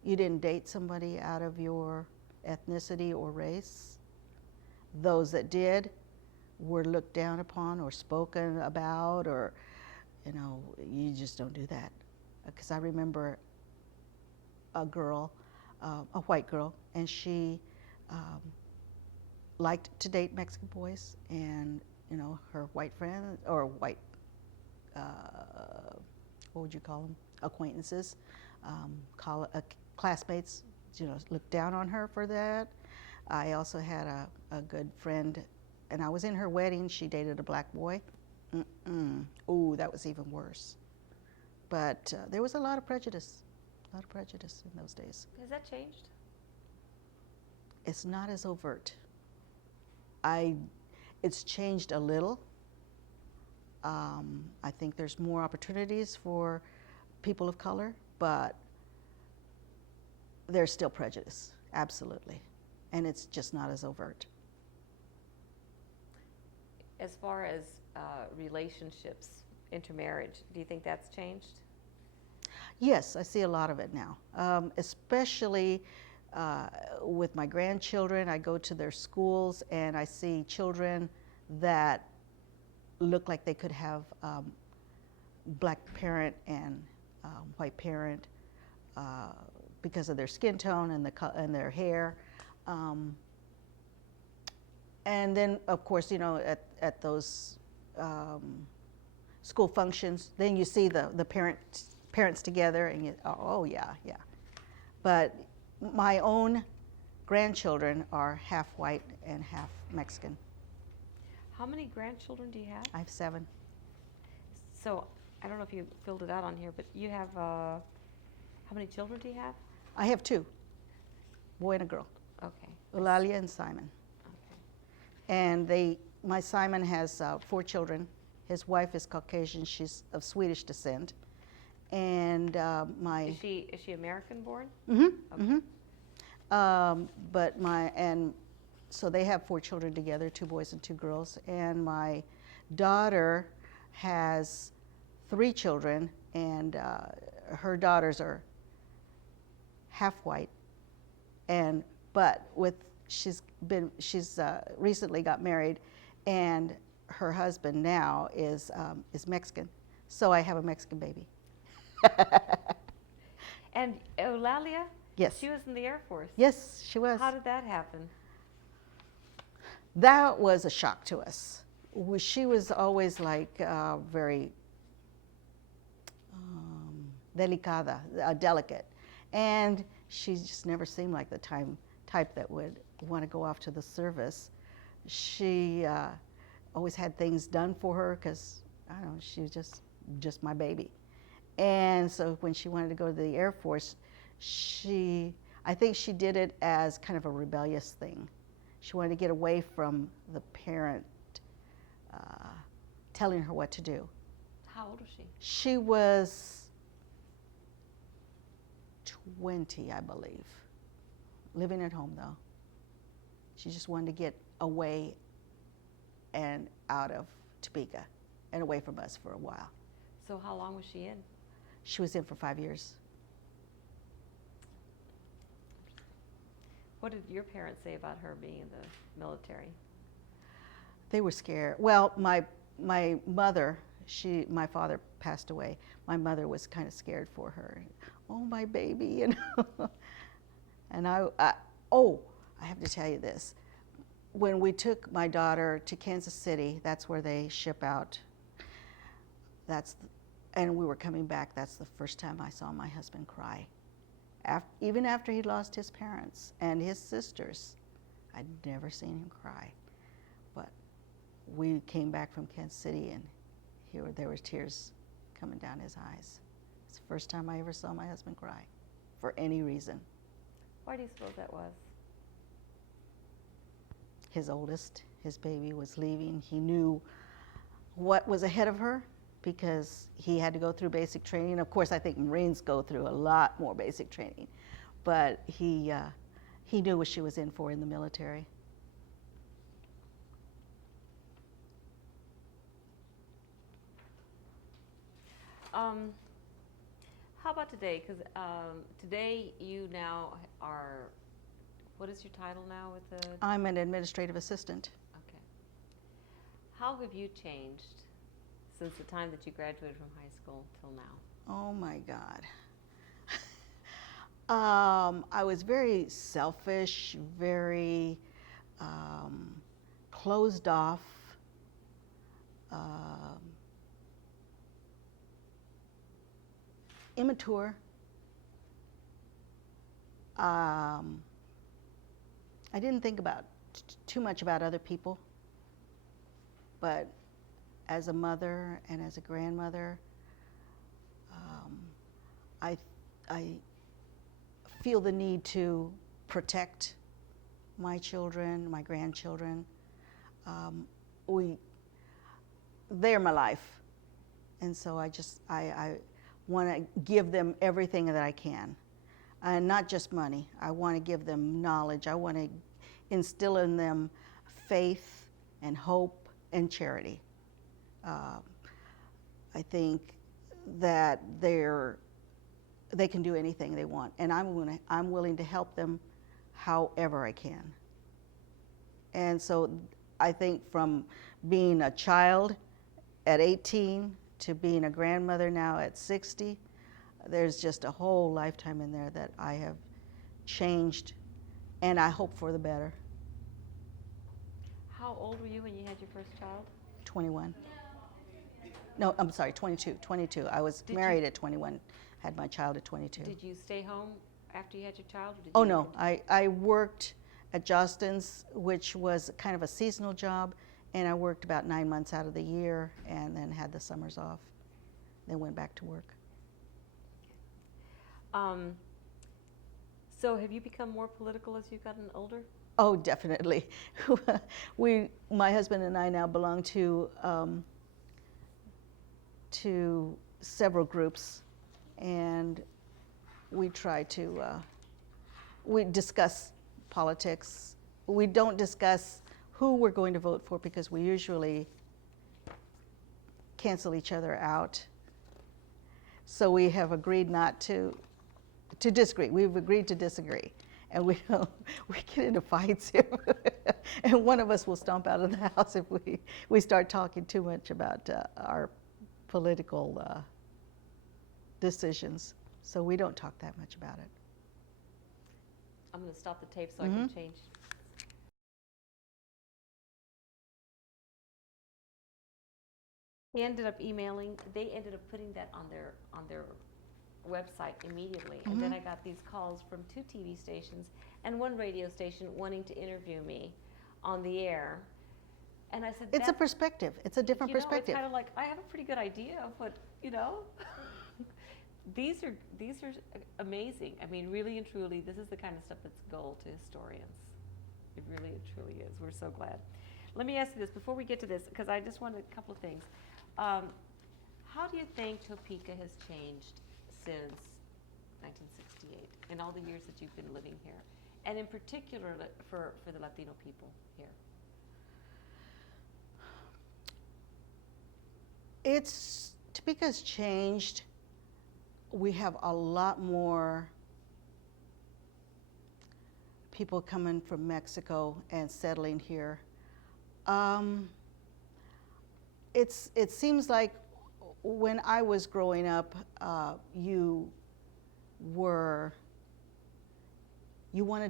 You didn't date somebody out of your ethnicity or race. Those that did were looked down upon or spoken about, or, you just don't do that. Because I remember a girl, a white girl, and she liked to date Mexican boys, and her white friends, or white, what would you call them, acquaintances, classmates, looked down on her for that. I also had a good friend, and I was in her wedding. She dated a black boy. Ooh, that was even worse. But there was a lot of prejudice in those days. Has that changed? It's not as overt. It's changed a little. I think there's more opportunities for people of color, but there's still prejudice, absolutely. And it's just not as overt. As far as relationships, intermarriage, do you think that's changed? Yes, I see a lot of it now, especially with my grandchildren. I go to their schools and I see children that look like they could have black parent and white parent because of their skin tone and their hair. And then, of course, at those school functions, then you see the parents together, and oh yeah. But my own grandchildren are half white and half Mexican. How many grandchildren do you have? I have 7. So I don't know if you filled it out on here, but you have how many children do you have? I have 2, boy and a girl. Okay. Eulalia and Simon. Okay. And my Simon has 4 children. His wife is Caucasian. She's of Swedish descent. And Is she American born? Mm-hmm. Okay. Mm-hmm. But so they have 4 children together, 2 boys and 2 girls. And my daughter has 3 children, and her daughters are half white. But she's recently got married, and her husband now is Mexican. So I have a Mexican baby. And Eulalia? Yes. She was in the Air Force. Yes, she was. How did that happen? That was a shock to us. She was always like very delicada, delicate. And she just never seemed like the type that would want to go off to the service. She always had things done for her because, I don't know, she was just my baby. And so when she wanted to go to the Air Force, I think she did it as kind of a rebellious thing. She wanted to get away from the parent telling her what to do. How old was she? She was 20, I believe. Living at home, though. She just wanted to get away and out of Topeka and away from us for a while. So how long was she in? She was in for 5 years. What did your parents say about her being in the military? They were scared. Well, my mother, my father passed away. My mother was kind of scared for her. Oh, my baby, you know. And I have to tell you this. When we took my daughter to Kansas City, that's where they ship out. And we were coming back, that's the first time I saw my husband cry. Even after he lost his parents and his sisters, I'd never seen him cry. But we came back from Kansas City, and there were tears coming down his eyes. It's the first time I ever saw my husband cry for any reason. Why do you suppose that was? His oldest, his baby, was leaving. He knew what was ahead of her because he had to go through basic training. Of course, I think Marines go through a lot more basic training, but he knew what she was in for in the military. How about today? Because today you now are, what is your title now with the? I'm an administrative assistant. Okay. How have you changed since the time that you graduated from high school till now? Oh my God. I was very selfish, very closed off. Immature. I didn't think about too much about other people, but as a mother and as a grandmother, I feel the need to protect my children, my grandchildren. They're my life, and so I want to give them everything that I can, and not just money. I want to give them knowledge. I want to instill in them faith and hope and charity. I think that they can do anything they want, and I'm willing to help them however I can. And so I think from being a child at 18 to being a grandmother now at 60, there's just a whole lifetime in there that I have changed, and I hope for the better. How old were you when you had your first child? 21. No, I'm sorry, 22. 22. I was married at 21, had my child at 22. Did you stay home after you had your child? Or did Oh, you no. I worked at Jostens, which was kind of a seasonal job, and I worked about 9 months out of the year and then had the summers off, then went back to work. So have you become more political as you've gotten older? Oh, definitely. My husband and I now belong to several groups, and we try to we discuss politics we don't discuss who we're going to vote for because we usually cancel each other out. So we have agreed not to disagree. We've agreed to disagree. And we get into fights and one of us will stomp out of the house if we start talking too much about our political decisions. So we don't talk that much about it. I'm going to stop the tape so I can change. They ended up putting that on their website immediately. And then I got these calls from 2 TV stations and 1 radio station wanting to interview me on the air. And I said, it's a perspective. It's a different perspective. It's kind of like, I have a pretty good idea of what, these are amazing. I mean, really and truly, this is the kind of stuff that's gold to historians. It really and truly is. We're so glad. Let me ask you this before we get to this, because I just wanted a couple of things. How do you think Topeka has changed since 1968 in all the years that you've been living here, and in particular for the Latino people here? Topeka's changed. We have a lot more people coming from Mexico and settling here. It seems like when I was growing up, you wanted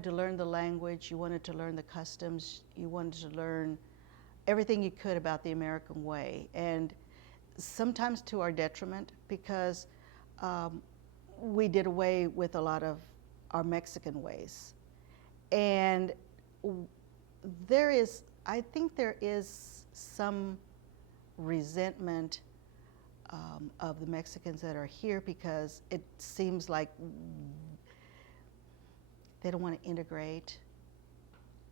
to learn the language, you wanted to learn the customs, you wanted to learn everything you could about the American way, and sometimes to our detriment, because we did away with a lot of our Mexican ways. And I think there is some resentment of the Mexicans that are here, because it seems like they don't want to integrate.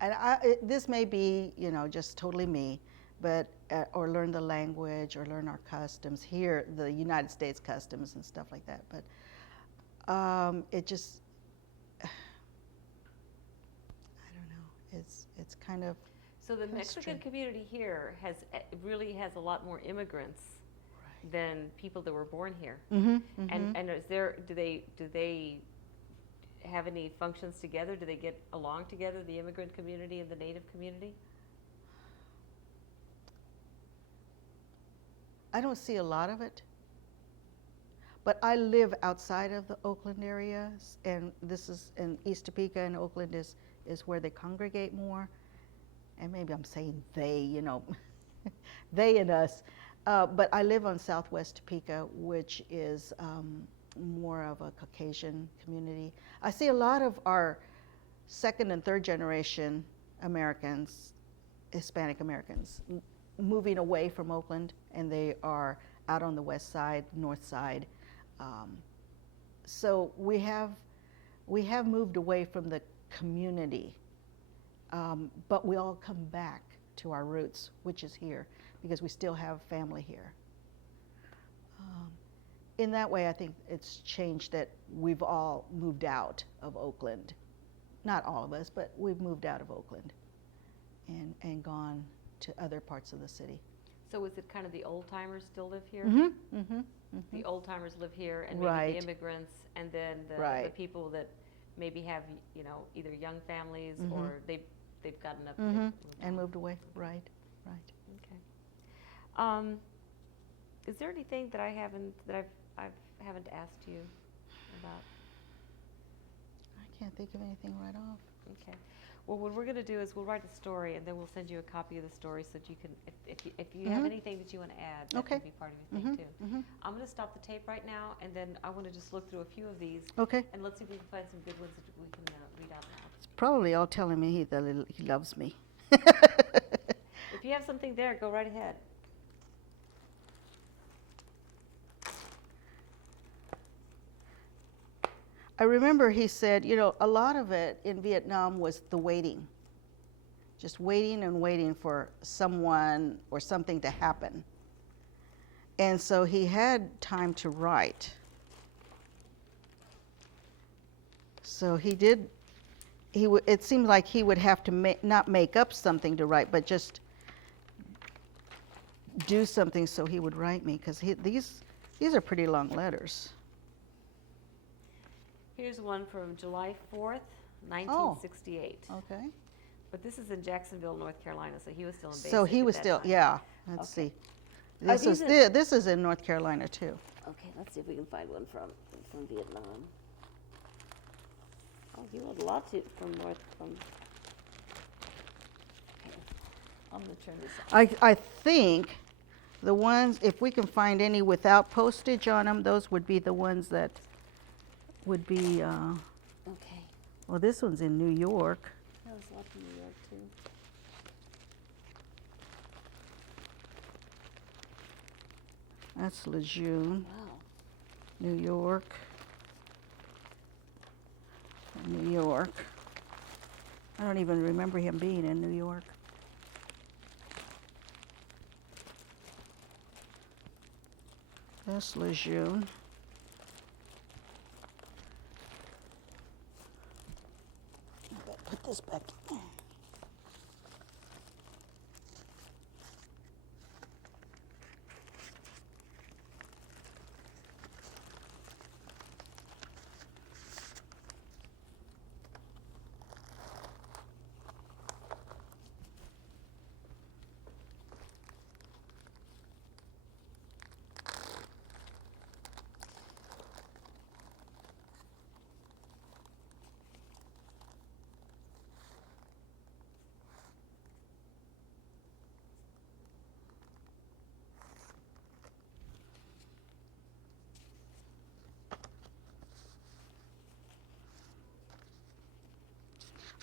And this may be, just totally me, but or learn the language or learn our customs here, the United States customs and stuff like that. But it just, I don't know. It's kind of. So the Mexican community here really has a lot more immigrants than people that were born here. And do they have any functions together? Do they get along together, the immigrant community and the native community? I don't see a lot of it, but I live outside of the Oakland area, and this is in East Topeka, and Oakland is where they congregate more. And maybe I'm saying they, they and us. But I live on Southwest Topeka, which is more of a Caucasian community. I see a lot of our 2nd and 3rd generation Americans, Hispanic Americans, moving away from Oakland, and they are out on the west side, north side. So we have moved away from the community, but we all come back to our roots, which is here, because we still have family here. In that way, I think it's changed that we've all moved out of Oakland. Not all of us, but we've moved out of Oakland and gone to other parts of the city. So is it kind of the old timers still live here? The old timers live here, and maybe the immigrants, and then the people that maybe have, either young families or they've gotten up and moved away. Right. Okay. Is there anything that I haven't asked you about? I can't think of anything right off. Okay. Well, what we're going to do is we'll write a story, and then we'll send you a copy of the story so that you can, if you have anything that you want to add, that can be part of your thing too. I'm going to stop the tape right now, and then I want to just look through a few of these. Okay. And let's see if we can find some good ones that we can read out loud. It's probably all telling me that he loves me. If you have something there, go right ahead. I remember he said, a lot of it in Vietnam was the waiting. Just waiting and waiting for someone or something to happen. And so he had time to write. So he did it seemed like he would have to not make up something to write, but just do something so he would write me, because these are pretty long letters. Here's one from July 4th, 1968. Okay. But this is in Jacksonville, North Carolina, so he was still in basic. So he at was that still, time. yeah. Let's Okay. see. This is in North Carolina too. Okay, let's see if we can find one from Vietnam. Oh, he wrote a lot from North. Okay, I'm gonna turn this off. I think the ones, if we can find any without postage on them, those would be the ones that would be, Okay, well, this one's in New York. there's a lot from New York too. That's Lejeune, Wow. New York. New York. I don't even remember him being in New York. That's Lejeune. I better put this back in there.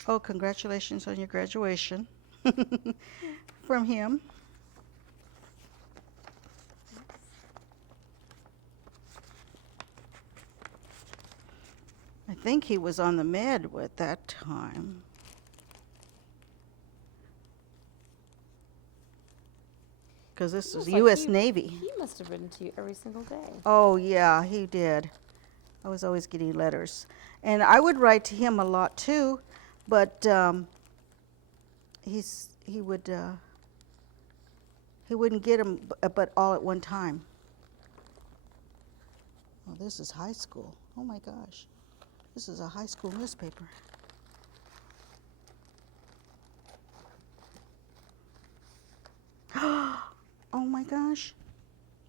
Oh, congratulations on your graduation from him. I think he was on the med at that time. Because this was Looks like U.S. he- Navy. He must have written to you every single day. Oh, yeah, he did. I was always getting letters. And I would write to him a lot too, but he wouldn't get them, but all at one time. Oh, this is high school. Oh my gosh. This is a high school newspaper. Oh my gosh.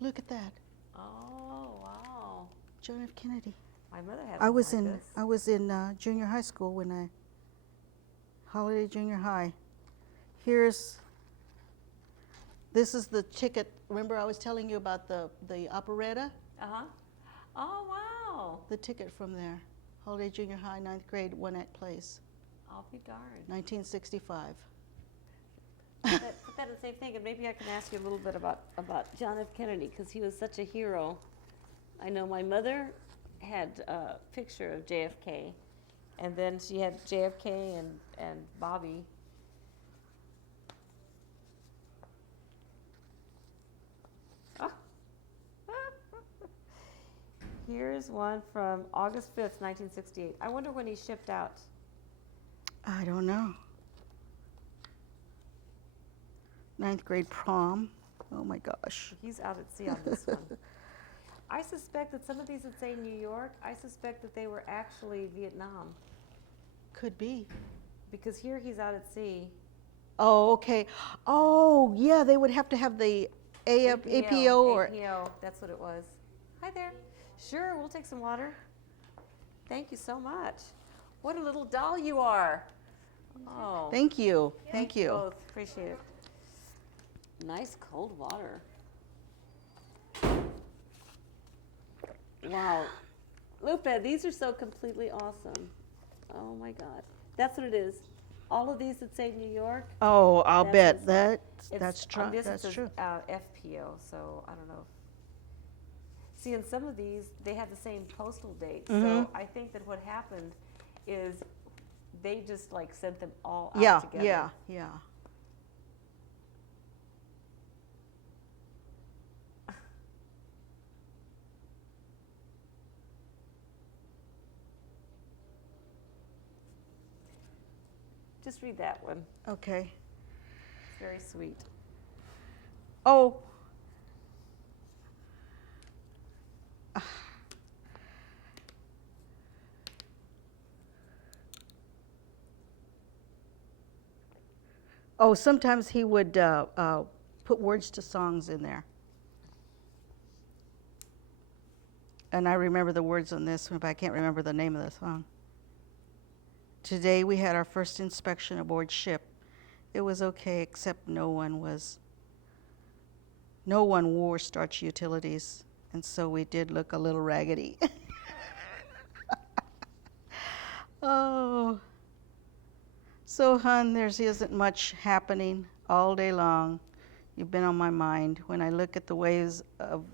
Look at that. Oh, wow. John F. Kennedy. My mother had I one was like in this. I was in junior high school when Holiday Junior High. This is the ticket. Remember I was telling you about the operetta? Uh-huh. Oh, wow. The ticket from there. Holiday Junior High, 9th grade, one act plays, I'll be darned. 1965. Put that in the same thing, and maybe I can ask you a little bit about John F. Kennedy, because he was such a hero. I know my mother had a picture of JFK, and then she had JFK and Bobby. Ah. Here's one from August 5th, 1968. I wonder when he shipped out. I don't know. 9th grade prom. Oh my gosh. He's out at sea on this one. I suspect that some of these that say New York, I suspect that they were actually Vietnam. Could be. Because here he's out at sea. Oh, okay. Oh, yeah, they would have to have the APO or... APO, that's what it was. Hi there. Sure, we'll take some water. Thank you so much. What a little doll you are. Oh. Thank you. Thank you. Both. Appreciate it. Nice cold water. Wow. Lupe, these are so completely awesome. Oh my God. That's what it is. All of these that say New York. Oh, I'll That's bet his- that's true. On this it That's says, true. FPO, so I don't know. See, in some of these, they have the same postal date. Mhm. So I think that what happened is they just like sent them all out Yeah, together. yeah. Just read that one. Okay. It's very sweet. Oh. Oh, sometimes he would put words to songs in there. And I remember the words on this one, but I can't remember the name of the song. Today we had our first inspection aboard ship. It was okay, except no one wore starch utilities, and so we did look a little raggedy. Oh. So, hon, there isn't much happening all day long. You've been on my mind. When I look at the waves of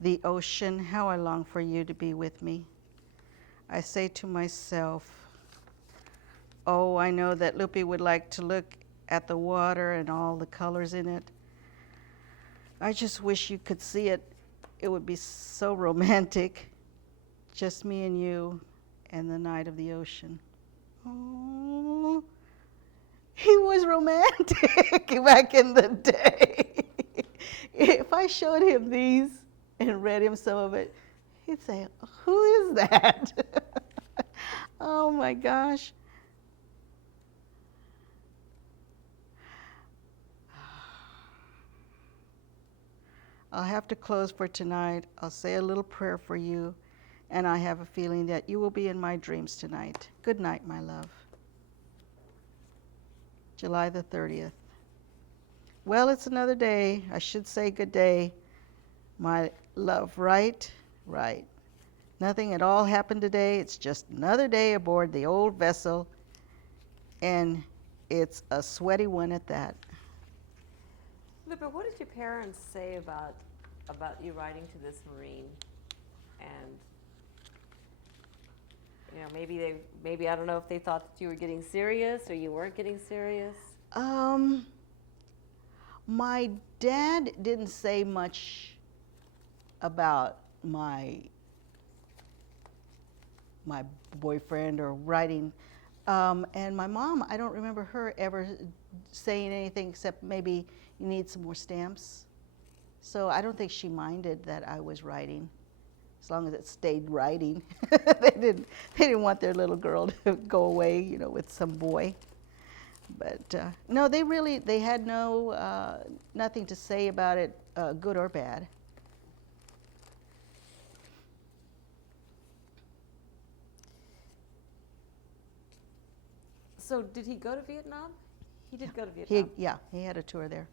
the ocean, how I long for you to be with me. I say to myself, oh, I know that Lupe would like to look at the water and all the colors in it. I just wish you could see it. It would be so romantic. Just me and you and the night of the ocean. Oh, he was romantic back in the day. If I showed him these and read him some of it, he'd say, who is that? Oh my gosh. I'll have to close for tonight. I'll say a little prayer for you, and I have a feeling that you will be in my dreams tonight. Good night, my love. July the 30th. Well, it's another day. I should say good day, my love, right? Right. Nothing at all happened today. It's just another day aboard the old vessel, and it's a sweaty one at that. Lupe, what did your parents say about you writing to this Marine? And you know, maybe I don't know if they thought that you were getting serious or you weren't getting serious. My dad didn't say much about my boyfriend or writing, and my mom, I don't remember her ever saying anything except maybe you need some more stamps. So I don't think she minded that I was writing, as long as it stayed writing. They didn't want their little girl to go away, you know, with some boy. But no, they had nothing to say about it, good or bad. So did he go to Vietnam? He did go to Vietnam. He had a tour there.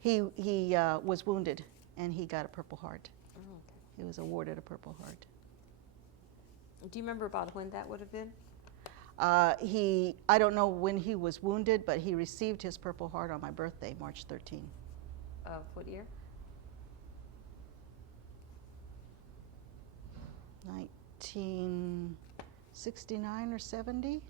He was wounded, and he got a Purple Heart. Oh, okay. He was awarded a Purple Heart. Do you remember about when that would have been? I don't know when he was wounded, but he received his Purple Heart on my birthday, March 13. Of what year? 1969 or 70.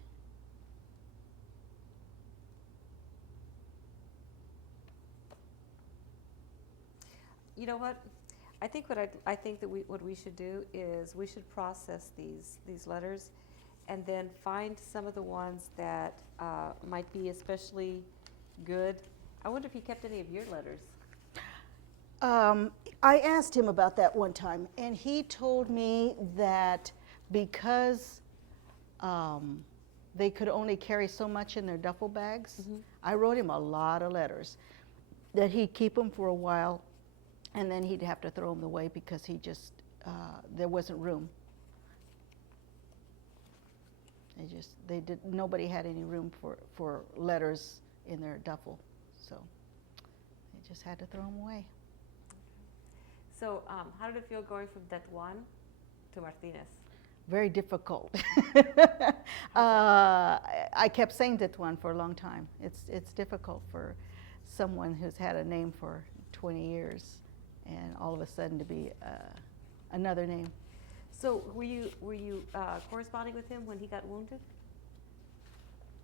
You know what? I think what we should do is we should process these letters, and then find some of the ones that might be especially good. I wonder if he kept any of your letters. I asked him about that one time, and he told me that because they could only carry so much in their duffel bags, Mm-hmm. I wrote him a lot of letters, that he'd keep them for a while, and then he'd have to throw them away because there wasn't room. Nobody had any room for letters in their duffel, so they just had to throw them away. So how did it feel going from Tetuan to Martinez? Very difficult. I kept saying Tetuan for a long time. It's difficult for someone who's had a name for 20 years, and all of a sudden to be another name. So were you corresponding with him when he got wounded?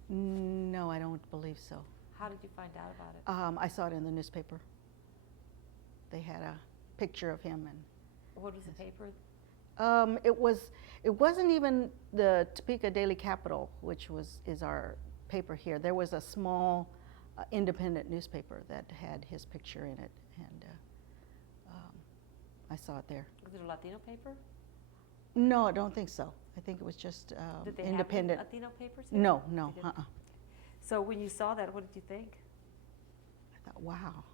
No, I don't believe so. How did you find out about it? I saw it in the newspaper. They had a picture of him, and What was the paper? it wasn't even the Topeka Daily Capital, which is our paper here. There was a small independent newspaper that had his picture in it, and I saw it there. Was it a Latino paper? No, I don't think so. I think it was just Did they independent. have Latino papers here? No, no, They didn't? So when you saw that, what did you think? I thought, wow.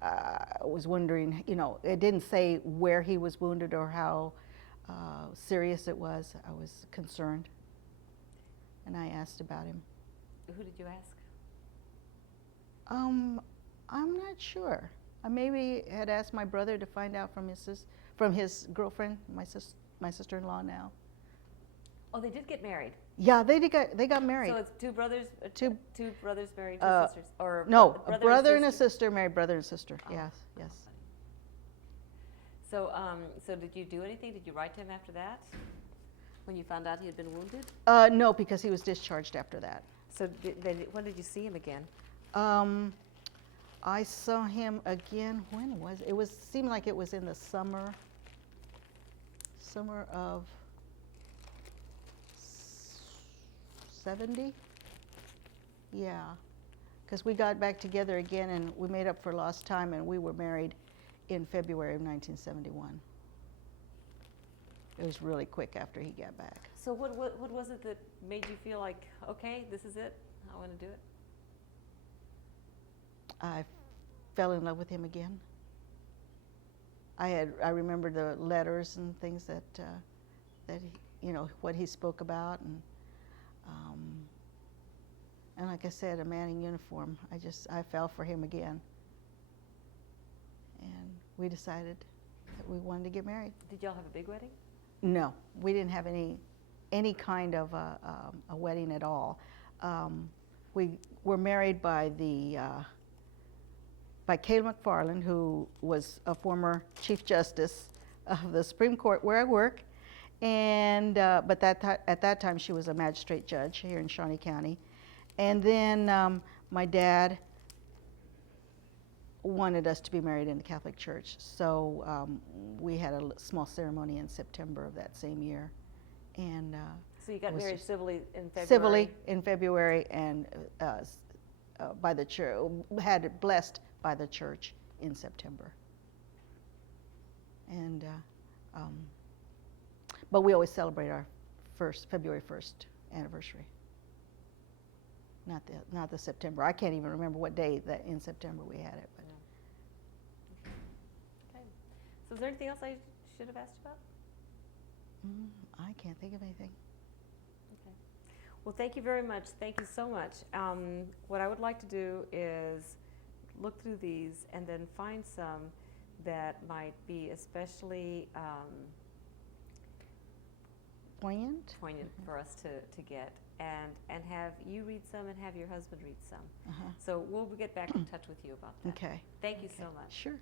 I was wondering, you know, it didn't say where he was wounded or how serious it was. I was concerned, and I asked about him. Who did you ask? I'm not sure. I maybe had asked my brother to find out from his girlfriend, my sister-in-law now. Oh, they did get married. Yeah, they got married. So it's two brothers, Two- two brothers married two sisters, or No, a a brother and a sister married brother and sister. Oh. Yes, yes. So, so did you do anything? Did you write to him after that, when you found out he had been wounded? No, because he was discharged after that. So then, when did you see him again? I saw him again. When was it? Seemed like it was in the summer of 70. Yeah, because we got back together again and we made up for lost time, and we were married in February of 1971. It was really quick after he got back. So what was it that made you feel like, okay, this is it, I want to do it? I fell in love with him again. I remember the letters and things that he, you know, what he spoke about, and like I said, a man in uniform. I fell for him again, and we decided that we wanted to get married. Did y'all have a big wedding? No, we didn't have any kind of a wedding at all. We were married by Cale McFarland, who was a former Chief Justice of the Supreme Court where I work, and but at that time she was a magistrate judge here in Shawnee County. And then my dad wanted us to be married in the Catholic Church, so we had a small ceremony in September of that same year. And so you got married civilly in February? Civilly in February, and by the church, had it blessed by the church in September. And but we always celebrate our February 1st anniversary. Not the September. I can't even remember what day that in September we had it. But. Yeah. Okay. So is there anything else I should have asked about? I can't think of anything. Okay. Well, thank you very much. Thank you so much. What I would like to do is look through these and then find some that might be especially Poignant for us to get, and have you read some and have your husband read some. Uh-huh. So we'll get back in touch with you about that. Okay. Thank you so much. Sure.